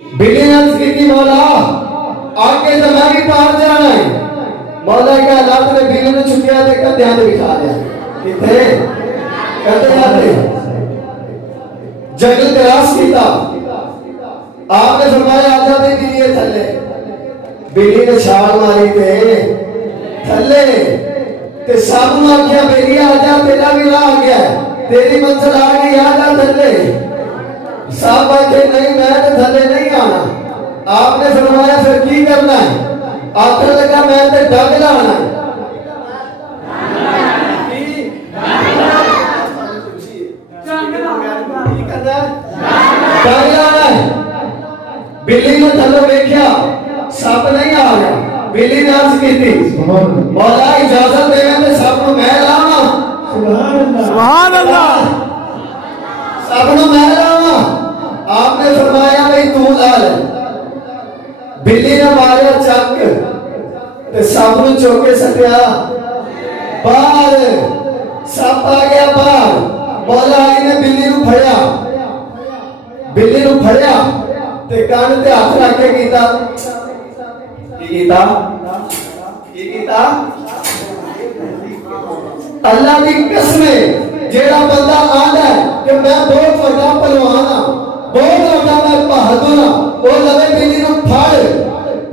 बिल्ली ने अर्ज की थी, मौला आगे जमानी पार जाना है। मौला के हालात ने बिल्ली ने छुट्टियां देकर ध्यान बिठा दिया। कितने कहते जाते जंगल क्रॉस किया, आपने फरमाया आजा भी बिल्ली थले। बिल्ली ने छाल मारी थे थले ते सब ने आख्या बेली आजा तेरा भी राह आ गया, तेरी मंजिल आ गई, आजा थले। सब आखे नहीं मैं तो थले नहीं आना। आपने फरमाया फिर की करना है? आखिर लगा मैं तो डग लाना है। डग लाना है। बिल्ली ने थले देखा सप नहीं आ गया। बिल्ली ने अर्ज की थी, मौला इजाजत देवे तो सब को मैं लावा। सुभान अल्लाह। सब को मैं लावा। आपने फरमाया भाई तू ला ले। बिल्ली ने मारे चक ते सब नु चौके सटिया बाहर। सप आ गया बाहर। मौला अली ने बिल्ली नु फड़िया। बिल्ली नु फड़िया ते कान ते हाथ रख के कीता अल्लाह की कसम जेड़ा बंदा आंदा कि मैं बहुत बड़ा पहलवान हां, बहुत बड़ा मैं बहादुर हां, ओ लवे बिल्ली नु फाड़।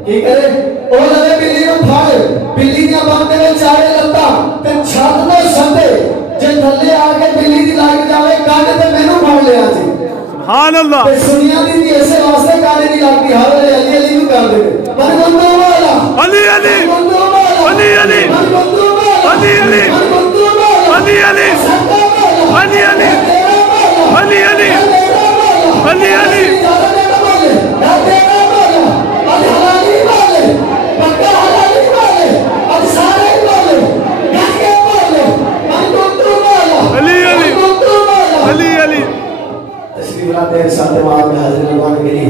की करे? ओ लवे बिल्ली नु फाड़। बिल्ली दी बांधे में चारे लत्ता ते छत नो सते जे थल्ले आके बिल्ली दी लाग जावे कान ते मैनू फाड़ लिया जी। सुभान अल्लाह। ते सुनिया दी ऐसे वास्ते कान दी लगदी हर वे अली अली नु कर दे। मन बंदो वाला अली अली अली अली मन बंदो वाला अली अली मन बंदो वाला अली अली अली अली अली अली अली अली तशरीफ लाते हैं साथ में हाजिर नवान के लिए।